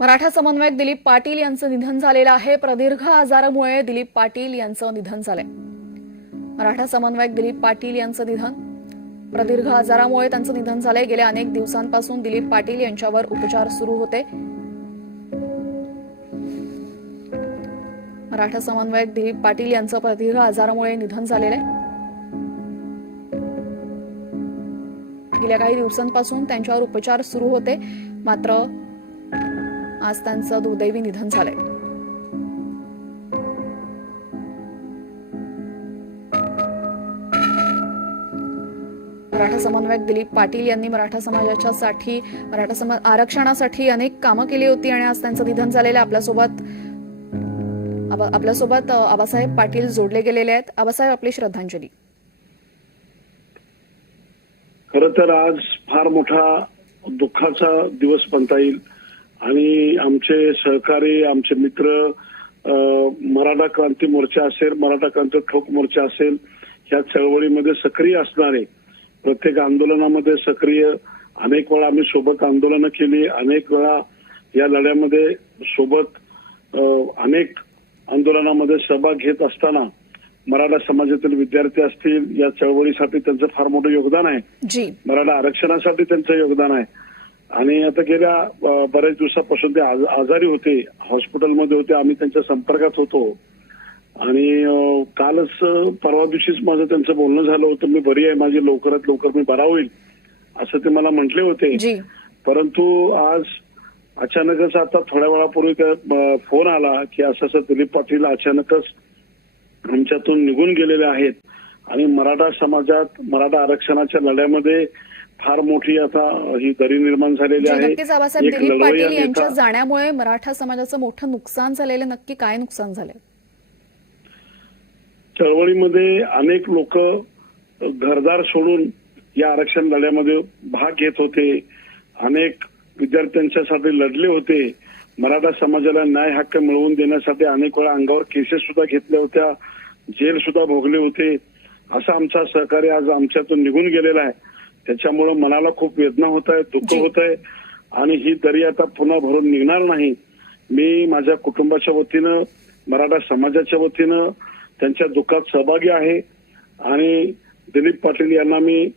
मराठा समन्वयक दिलीप पाटील यांचं निधन झालेलं आहे. प्रदीर्घ आजारामुळे दिलीप पाटील यांचं निधन झालंय. मराठा समन्वयक दिलीप पाटील यांचं निधन. प्रदीर्घ आजारामुळे त्यांचं निधन झालंय. गेल्या अनेक दिवसांपासून दिलीप पाटील यांच्यावर उपचार सुरू होते. मराठा समन्वयक दिलीप पाटील यांचं प्रदीर्घ आजारामुळे निधन झालेलं आहे. गेल्या काही दिवसांपासून त्यांच्यावर उपचार सुरू होते. मात्र आज त्यांचं दुर्दैवी निधन झालंय. मराठा समन्वयक दिलीप पाटील यांनी मराठा समाजाच्या साठी मराठा समाज आरक्षणासाठी अनेक कामं केली होती आणि आज त्यांचं निधन झालेलं आहे. आपल्यासोबत आपल्यासोबत आबासाहेब पाटील जोडले गेलेले आहेत. आबासाहेब आपली श्रद्धांजली. खर तर आज फार मोठा दुःखाचा दिवस म्हणता येईल. आणि आमचे सहकारी आमचे मित्र मराठा क्रांती मोर्चा असेल मराठा क्रांती ठोक मोर्चा असेल ह्या चळवळीमध्ये सक्रिय असणारे प्रत्येक आंदोलनामध्ये सक्रिय अनेक वेळा आम्ही सोबत आंदोलनं केली अनेक वेळा या लढ्यामध्ये सोबत अनेक आंदोलनामध्ये सहभाग घेत असताना मराठा समाजातील विद्यार्थी असतील या चळवळीसाठी त्यांचं फार मोठं योगदान आहे. मराठा आरक्षणासाठी त्यांचं योगदान आहे. आणि आता गेल्या बऱ्याच दिवसापासून ते आज- आजारी होते. हॉस्पिटलमध्ये होते. आम्ही त्यांच्या संपर्कात होतो. आणि कालच परवा दिवशीच माझं त्यांचं बोलणं झालं होतं. मी बरी आहे. माझी लवकरात लवकर मी बरा होईल असं ते मला म्हटले होते. परंतु आज अचानकच आता थोड्या वेळापूर्वी फोन आला की असं असं दिलीप पाटील अचानकच आमच्यातून निघून गेलेले आहेत. आणि मराठा समाजात मराठा आरक्षणाच्या लढ्यामध्ये फार मोठी आता ही दरी निर्माण झालेली आहे. दिलीप पाटील यांच्या जाण्यामुळे मराठा समाजाचं मोठं नुकसान झालेलं नक्की काय नुकसान झालंय? चळवळीमध्ये अनेक लोक घरदार सोडून या आरक्षण लढ्यामध्ये भाग घेत होते. अनेक विद्यार्थ्यांच्यासाठी लढले होते. मराठा समाजाला न्याय हक्क मिळवून देण्यासाठी अनेक वेळा अंगावर केसेस सुद्धा घेतल्या होत्या. जेल सुद्धा भोगले होते. असा आमचा सहकारी आज आमच्यातून निघून गेलेला आहे. त्याच्यामुळं मनाला खूप वेदना होत आहे दुःख. होत आहे आणि ही दरी आता पुन्हा भरून निघणार नाही. मी माझ्या कुटुंबाच्या वतीनं मराठा समाजाच्या वतीनं त्यांच्या दुःखात सहभागी आहे आणि दिलीप पाटील यांना मी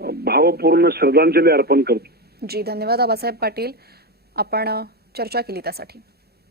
भावपूर्ण श्रद्धांजली अर्पण करतो. जी धन्यवाद आबासाहेब पाटील. आपण चर्चा केली त्यासाठी.